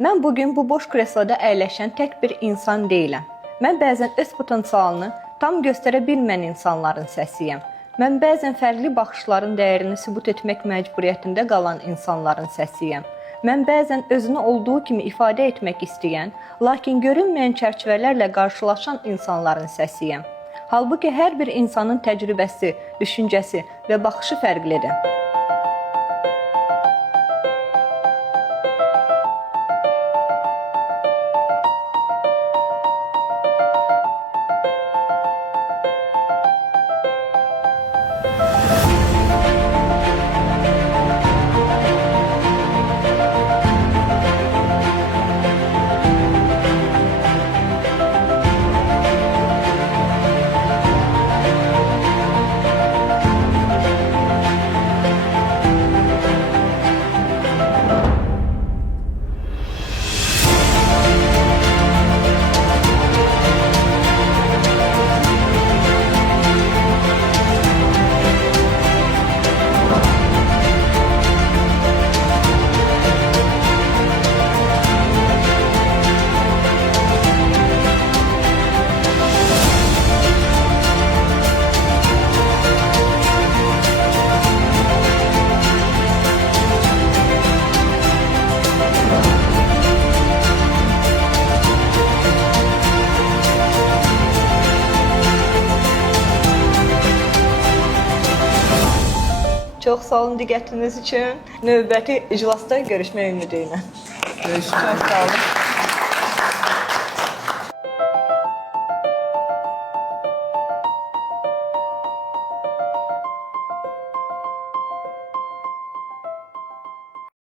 Mən bugün bu boş kresloda əyləşən tək bir insan deyiləm. Mən bəzən öz potensialını tam göstərə bilməyən insanların səsiyəm. Mən bəzən fərqli baxışların dəyərini sübut etmək məcburiyyətində qalan insanların səsiyəm. Mən bəzən özünü olduğu kimi ifadə etmək istəyən, lakin görünməyən çərçivələrlə qarşılaşan insanların səsiyəm. Halbuki hər bir insanın təcrübəsi, düşüncəsi və baxışı fərqlidir. Çox sağ olun diqqətiniz üçün. Növbəti iclasda görüşmək ümidi ilə. Görüşürüz. Çox sağ olun.